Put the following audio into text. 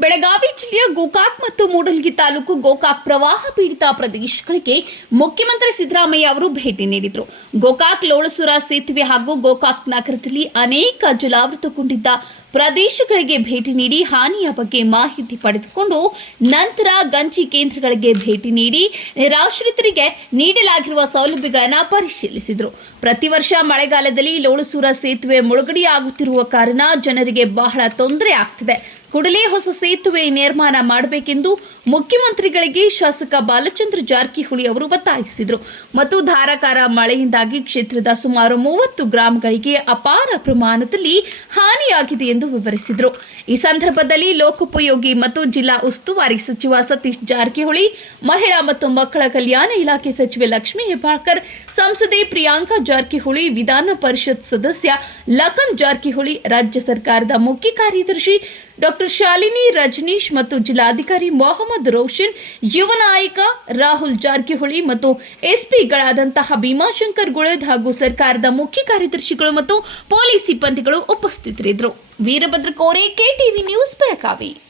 ಬೆಳಗಾವಿ ಜಿಲ್ಲೆಯ ಗೋಕಾಕ್ ಮತ್ತು ಮೂಡಲ್ಗಿ ತಾಲೂಕು ಗೋಕಾಕ್ ಪ್ರವಾಹ ಪೀಡಿತ ಪ್ರದೇಶಗಳಿಗೆ ಮುಖ್ಯಮಂತ್ರಿ ಸಿದ್ದರಾಮಯ್ಯ ಅವರು ಭೇಟಿ ನೀಡಿದರು. ಗೋಕಾಕ್ ಲೋಳಸುರ ಸೇತುವೆ ಹಾಗೂ ಗೋಕಾಕ್ ನಗರದಲ್ಲಿ ಅನೇಕ ಜಲಾವೃತಗೊಂಡಿದ್ದ ಪ್ರದೇಶಗಳಿಗೆ ಭೇಟಿ ನೀಡಿ ಹಾನಿಯ ಬಗ್ಗೆ ಮಾಹಿತಿ ಪಡೆದುಕೊಂಡು ನಂತರ ಗಂಜಿ ಕೇಂದ್ರಗಳಿಗೆ ಭೇಟಿ ನೀಡಿ ನಿರಾಶ್ರಿತರಿಗೆ ನೀಡಲಾಗಿರುವ ಸೌಲಭ್ಯಗಳನ್ನು ಪರಿಶೀಲಿಸಿದರು. ಪ್ರತಿ ವರ್ಷ ಮಳೆಗಾಲದಲ್ಲಿ ಲೋಳಸೂರ ಸೇತುವೆ ಮುಳುಗಡೆಯಾಗುತ್ತಿರುವ ಕಾರಣ ಜನರಿಗೆ ಬಹಳ ತೊಂದರೆ ಆಗ್ತಿದೆ. ಕೂಡಲೇ ಹೊಸ ಸೇತುವೆ ನಿರ್ಮಾಣ ಮಾಡಬೇಕೆಂದು ಮುಖ್ಯಮಂತ್ರಿಗಳಿಗೆ ಶಾಸಕ ಬಾಲಚಂದ್ರ ಜಾರಕಿಹೊಳಿ ಅವರು ಒತ್ತಾಯಿಸಿದರು. ಮತ್ತು ಧಾರಾಕಾರ ಮಳೆಯಿಂದಾಗಿ ಕ್ಷೇತ್ರದ ಸುಮಾರು ಮೂವತ್ತು ಗ್ರಾಮಗಳಿಗೆ ಅಪಾರ ಪ್ರಮಾಣದಲ್ಲಿ ಹಾನಿಯಾಗಿದೆ ಎಂದು ವಿವರಿಸಿದರು. ಈ ಸಂದರ್ಭದಲ್ಲಿ ಲೋಕೋಪಯೋಗಿ ಮತ್ತು ಜಿಲ್ಲಾ ಉಸ್ತುವಾರಿ ಸಚಿವ ಸತೀಶ್ ಜಾರಕಿಹೊಳಿ, ಮಹಿಳಾ ಮತ್ತು ಮಕ್ಕಳ ಕಲ್ಯಾಣ ಇಲಾಖೆ ಸಚಿವೆ ಲಕ್ಷ್ಮೀ ಹೆಬ್ಬಾಳ್ಕರ್, ಸಂಸದೆ ಪ್ರಿಯಾಂಕಾ ಜಾರಕಿಹೊಳಿ, ವಿಧಾನ ಪರಿಷತ್ ಸದಸ್ಯ ಲಖನ್ ಜಾರಕಿಹೊಳಿ, ರಾಜ್ಯ ಸರ್ಕಾರದ ಮುಖ್ಯ ಕಾರ್ಯದರ್ಶಿ ಡಾಕ್ಟರ್ ಶಾಲಿನಿ, ರಜನೀಶ್ ಮತ್ತು ಜಿಲ್ಲಾಧಿಕಾರಿ ಮೊಹಮ್ಮದ್ ರೋಷನ್, ಯುವ ನಾಯಕ ರಾಹುಲ್ ಜಾರಕಿಹೊಳಿ ಮತ್ತು ಎಸ್ಪಿಗಳಾದಂತಹ ಭೀಮಾಶಂಕರ್ ಗುಳದ್ ಹಾಗೂ ಸರ್ಕಾರದ ಮುಖ್ಯ ಕಾರ್ಯದರ್ಶಿಗಳು ಮತ್ತು ಪೊಲೀಸ್ ಸಿಬ್ಬಂದಿಗಳು ಉಪಸ್ಥಿತರಿದ್ದರು. Veerabhadra Kore, KTV news Belagavi.